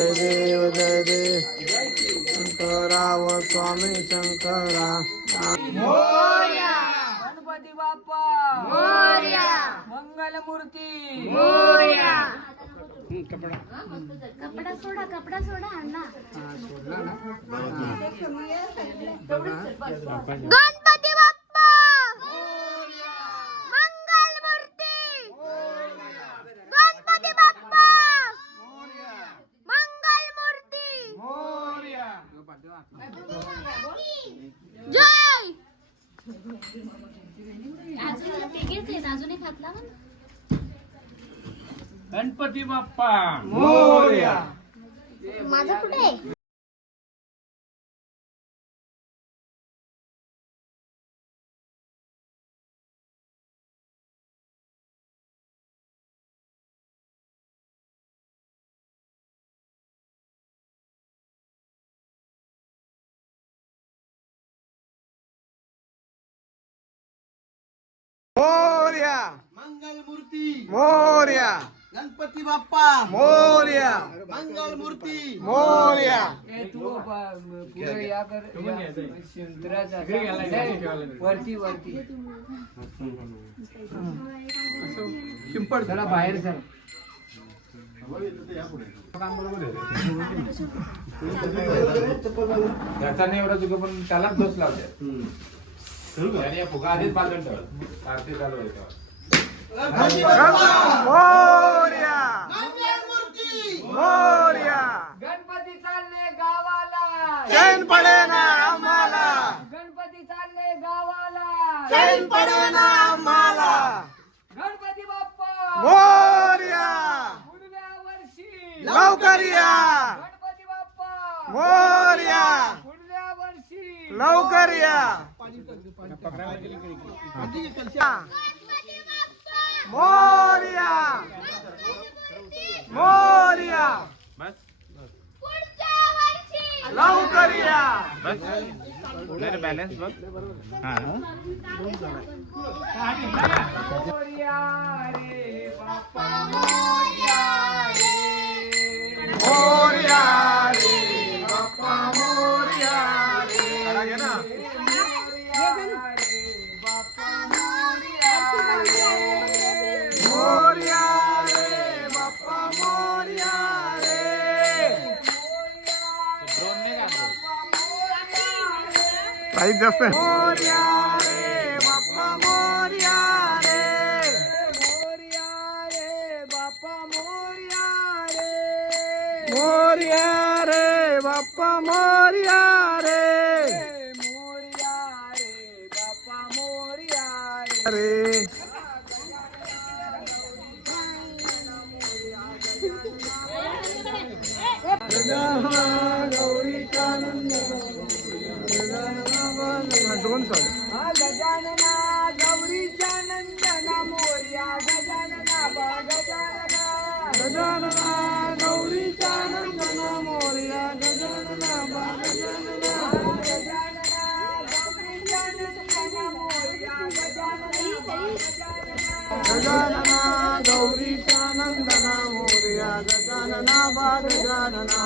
जय देव जय देव शंकराव स्वामी शंकरा गणपती बाप्पा! मंगल मूर्ती कपडा सोडा कपडा सोडा अण्णा गणपती बाप्पा मंगल मूर्ती गणपती बाप्पा मंगल मूर्ती जय! अजून तिघेच आहेत अजून एक हात लावा ना. गणपती बाप्पा. माझं कुठे? मोर्या। गणपती बाप्पा। मोर्या। मंगलमूर्ती मोर्या। ए, तू प- पुढे या कर या. शिंत्राचा नाही, वरती वरती. चला बाहेर चला. त्याचा नाही एवढा चुका पण त्यालाच दोष लावते. आधीच ठेवलं आरती चालू आहे तेव्हा. मोर्या! मोर्या! गणपती चालले गावाला! चैन पडे ना आम्हाला! गणपती चालले गावाला! चैन पडे ना आम्हाला! गणपती बाप्पा! मोर्या! पुढल्या वर्षी! लवकर या! गणपती बाप्पा! मोर्या! पुढल्या वर्षी! लवकर या! मोर्या। मोर्या। बॅलन्स बघ मोरया रे बाप्पा मोरया रे। मोर्या रे बाप्पा मोर्या रे। साईज जास्त गजानना गौरीचा नंदना मोर्या गजानना बा गजानना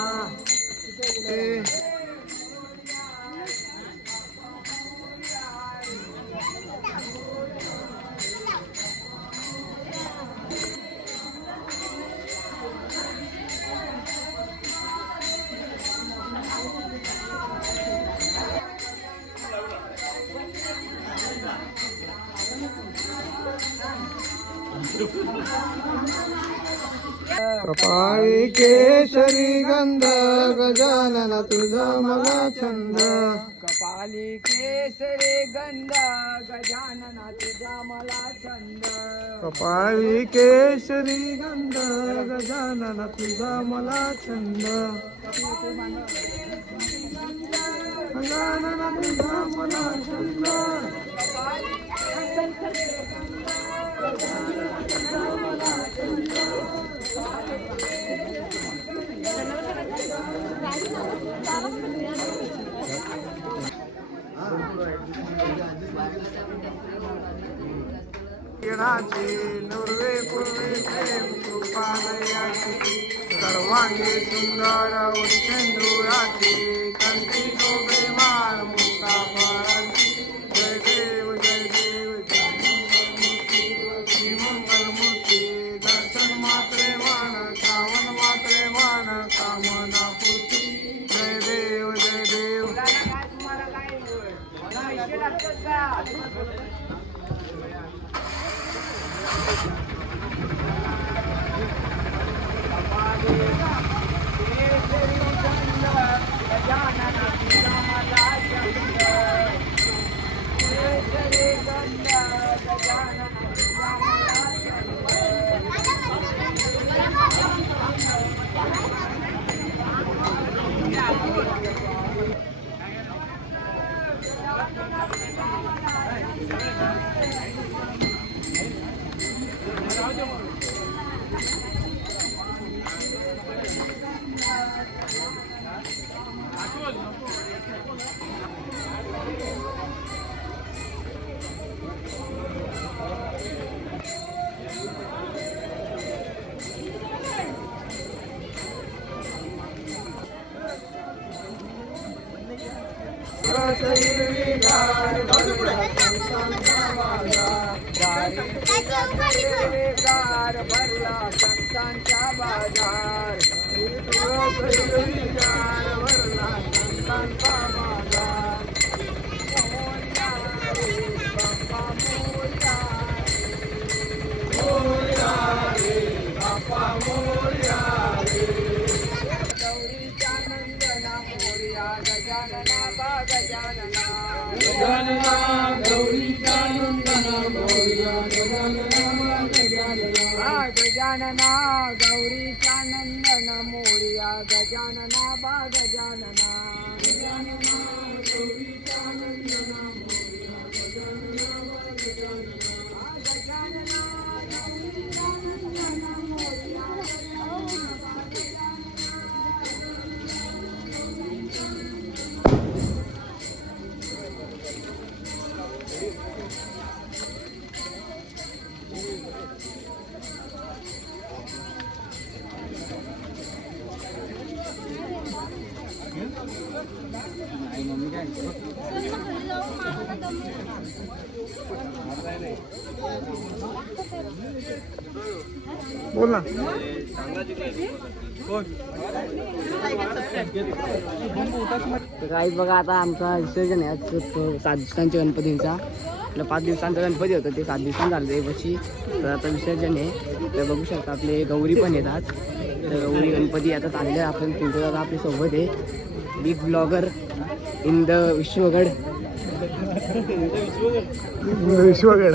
कपाळी केशरी गंध गजानन तुझा मला छंद. कपाली केसरे गंधा गजानना तुझा मला छंद. कपाळी केशरी गंध गजानन तुझा मला छंद. गजानन तुझा मला छंद. किरणाची नुर्वे पूर्वी प्रेम कृपालयाची सर्वांगी सुंदर उच्चेंद्रुयाची कंठी गार भरला संतांचा बाज़ार गार भरला संतांचा बाज़ार गजानना बा गजानना गजानना गौरी नंदना मोरिया गजानना बाग बघा आता आमचा विसर्जन आहे. आज सात दिवसांच्या गणपतींचा. आपलं पाच दिवसांचा गणपती होता. ते सात दिवसांचं झालं ते पशी तर आता विसर्जन आहे. तर बघू शकता आपले गौरी पण येतात. तर गौरी गणपती आता चालले आपण पिंटू आता आपल्यासोबत आहे. Big blogger in the Vishwagad. Vishwagad.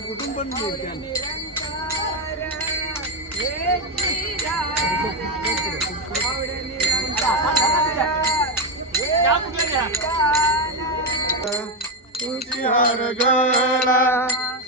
कुठून पण तुळशी हार गळा.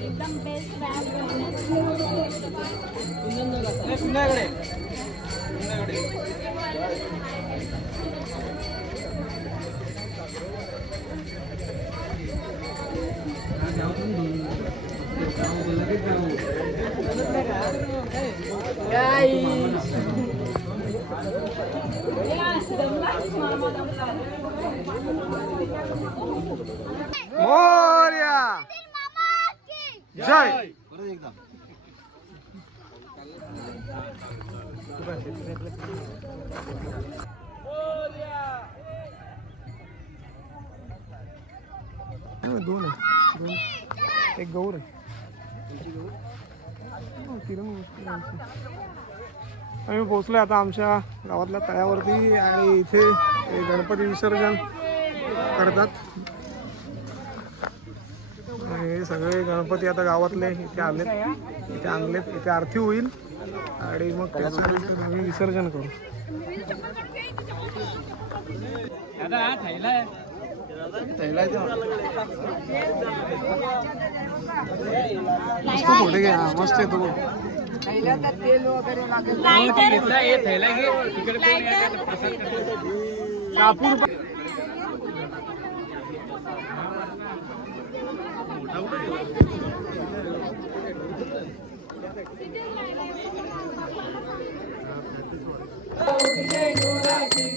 एकदम बेस्ट मोर्या दोन आहे दोन. एक गौर आम्ही पोहोचलो आता आमच्या गावातल्या तळ्यावरती आणि इथे गणपती विसर्जन करतात. आणि हे सगळे गणपती आता गावातले इथे आलेत इथे आणलेत इथे आरती होईल. आणि मग त्याचं इथे आम्ही विसर्जन करू. मस्त फोटो घ्या मस्त वगैरे लागेल कापूर निरावरी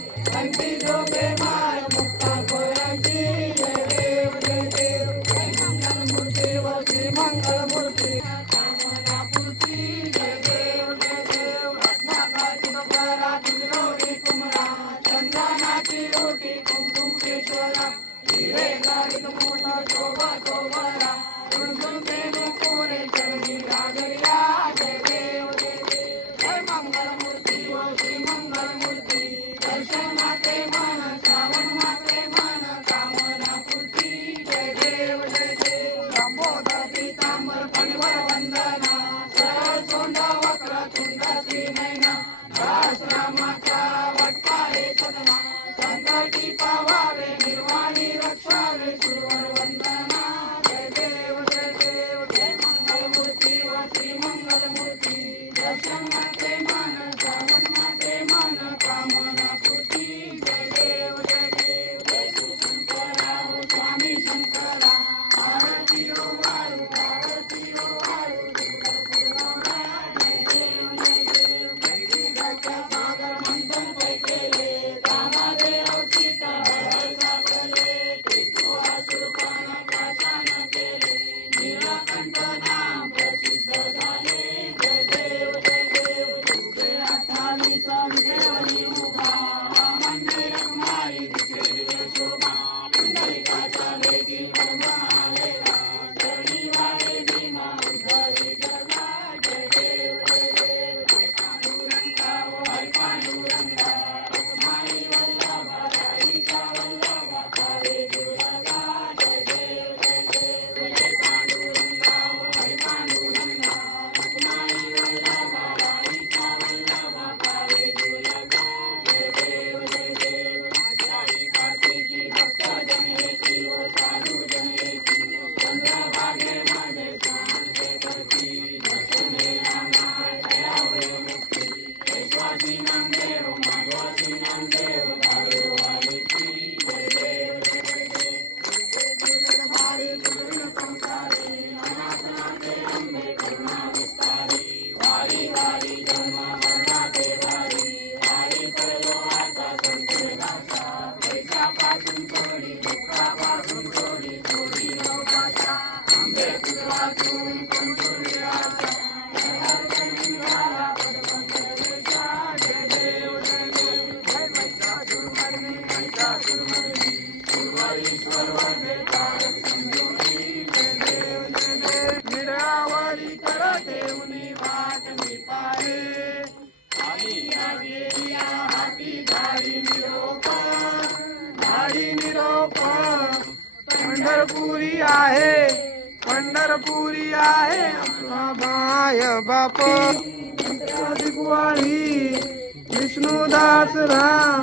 विष्णुदास राम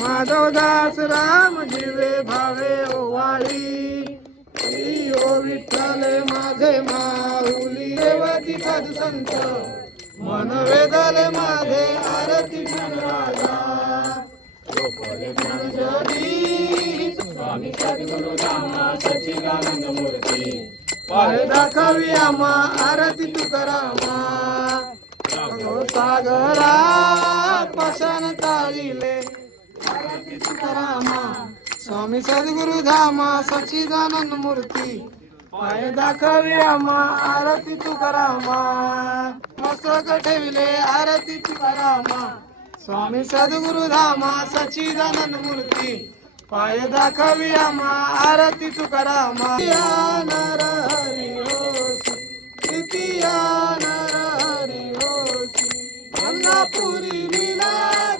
माधवदास राम जीवे भावे ओवाळी ओ विठ्ठल माझे माऊली देवती पद संत. मन वेदले माझे आरती राजा. स्वामी सद्गुरु रामा सच्चिदानंद मूर्ती. पाय दाखवी आम्हा आरती तुकारामा भगव तारिले. स्वामी सद्गुरु धामा सचिदानंद मूर्ती. पाय दाखवी आम्हा आरती तुकारामा. मस्तक ठेविले आरती तुकारामा. स्वामी सद्गुरु धामा सचिदानंद मूर्ती. पाय दाखव्यामा आरती तुकारामा. नर हरी होसी. गंगापुरी लीला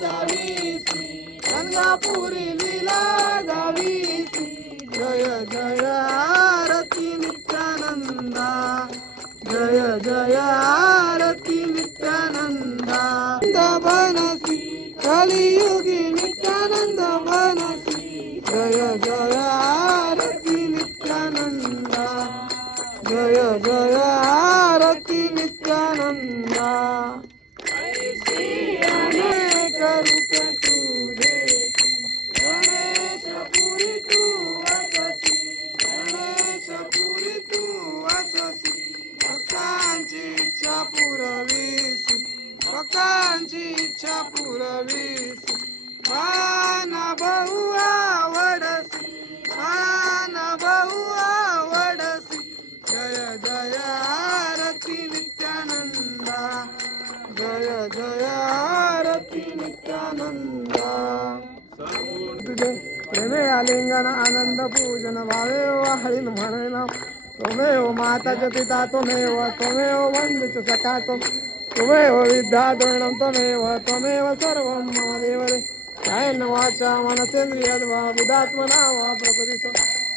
गावीसी गंगापुरी लीला गावीसी जय जय आरती नित्यानंदा जय जय आरती नित्यानंदा. बनसी कलियुगी नित्यानंद बनसी जय जय आरती नित्यानंदा. जय जय आरती नित्यानंदा. भक्तांची इच्छा पुरवीसी. मान बहु आवडसी मान बहु आवडसी. जय जय आरती नित्यानंदा. जय जय आरती नित्यानंदा. तुझे प्रेमे आलिंगन आनंद पूजन भावे वा म्हणे नाम त्वमेव माता च पिता त्वमेव त्वमेव वंदित सखा त्वं त्वमेव विद्या द्रविणं त्वमेव त्वमेव सर्वं मम देवरे। कायेन वाचा मनसेन्द्रियद्वा विदात्मना वा प्रकृति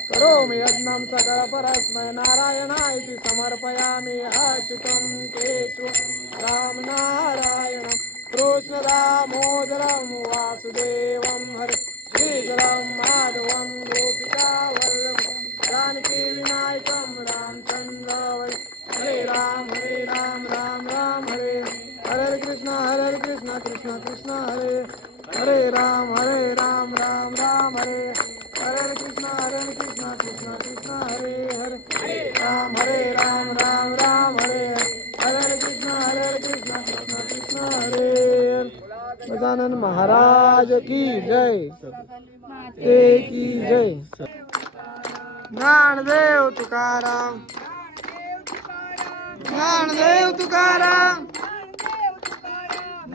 करोमि यज्ञं सकलपरस्मै नारायणा इति समर्पयामि अच्युतं केशवं राम नारायणं कृष्णदामोदरं वासुदेवं हरि। श्रीधरं माधवं गोपिकावल्लभं। जानकी विनायकं रामचन्द्रवै हरे राम हरे राम राम राम हरे। हरे हरे कृष्ण हरे हरे कृष्ण कृष्ण कृष्ण हरे। हरे राम हरे राम राम राम हरे। हरे हरे कृष्ण हरे हरे कृष्ण कृष्ण कृष्ण हरे हरे। राम हरे राम राम राम हरे। हरे हरे कृष्ण हरे हरे कृष्ण कृष्ण कृष्ण हरे। गजानन महाराज की जय। ते की जय। ज्ञानदेव तुकाराम। ज्ञानदेव तुकाराम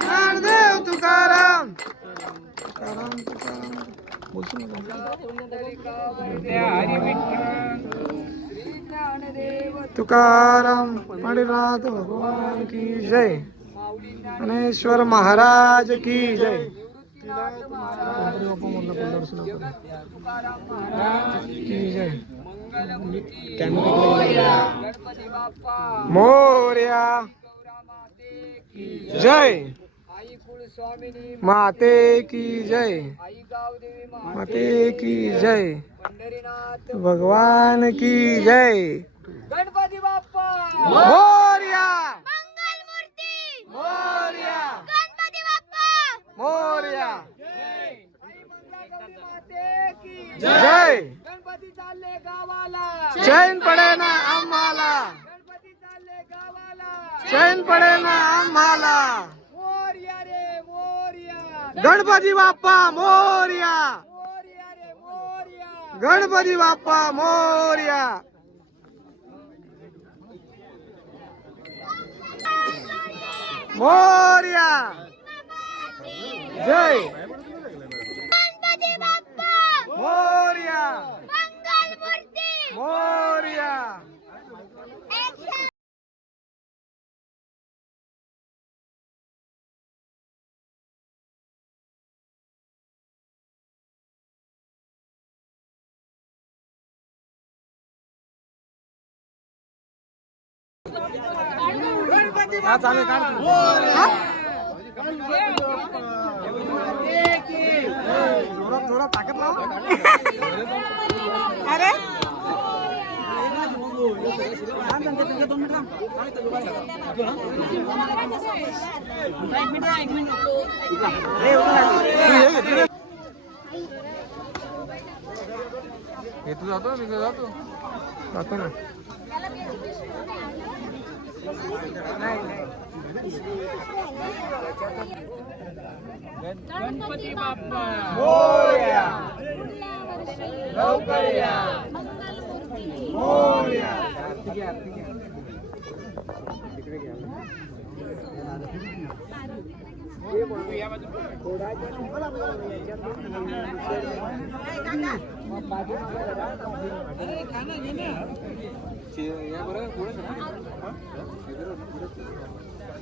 ज्ञानदेव तुकाराम तुकाराम तुकाराम बोलशील ना? तुकाराम पंडितनाथ भगवान की जय गणेश्वर महाराज की जय की जय मोर्या। जय। माते की जय। माते की जय। भगवान की जय। गणपती बाप्पा। मोर्या। मोर्या। मोर्या। जय। गणपती चालले गावाला। चैन पडे ना आम्हाला। गणपती चालले गावाला। चैन पडे ना आम्हाला। मोर्या रे मोर्या। गणपती बाप्पा मोर्या। मोर्या रे मोर्या। गणपती बाप्पा मोर्या। मोर्या। जय। मोर्या। मोर्या। हा चालेल काढ अरे? तू जातो मी जातो. जातो ना. गणपती बाप्पा. मोर्या लवकर या. मोर्या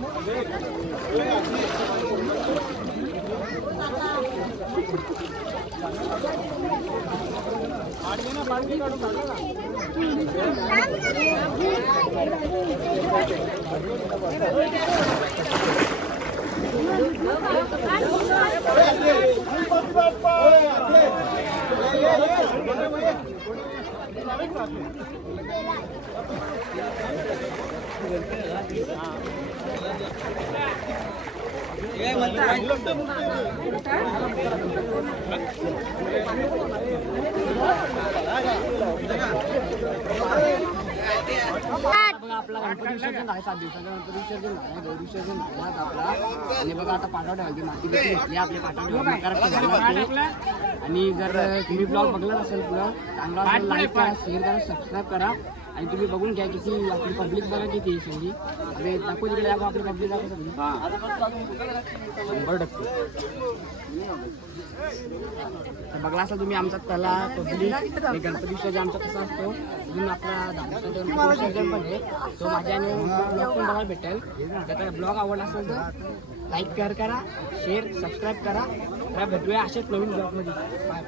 बघा आपला गणपती विसर्जन आहे सात दिवसाचा गणपती विसर्जन आहे गौरी विसर्जन झाला आपला आणि बघा आता पाठवड्या ठेवायची माती बिती घेतली आपल्या आणि जर तुम्ही ब्लॉग बघला असेल पुढं चांगला असेल लाईक करा शेअर करा सबस्क्राईब करा. आणि तुम्ही बघून घ्या किती आपली पब्लिक बघा किती आहे सगळी. अरे दाखव तिकडे दाखव आपली पब्लिक दाखव सगळी. शंभर टक्के. तर बघला असाल तुम्ही आमचा तला पब्लिक आणि गणपती विसर्जन आमचा कसा असतो. अजून आपला विसर्जन पण आहे. तो माझ्याने ब्लॉग पण बघायला भेटेल. त्याचा ब्लॉग आवडला असेल तर लाईक कर करा शेअर सबस्क्राईब करा. तर भेटूया असेच नवीन ब्लॉगमध्ये बाय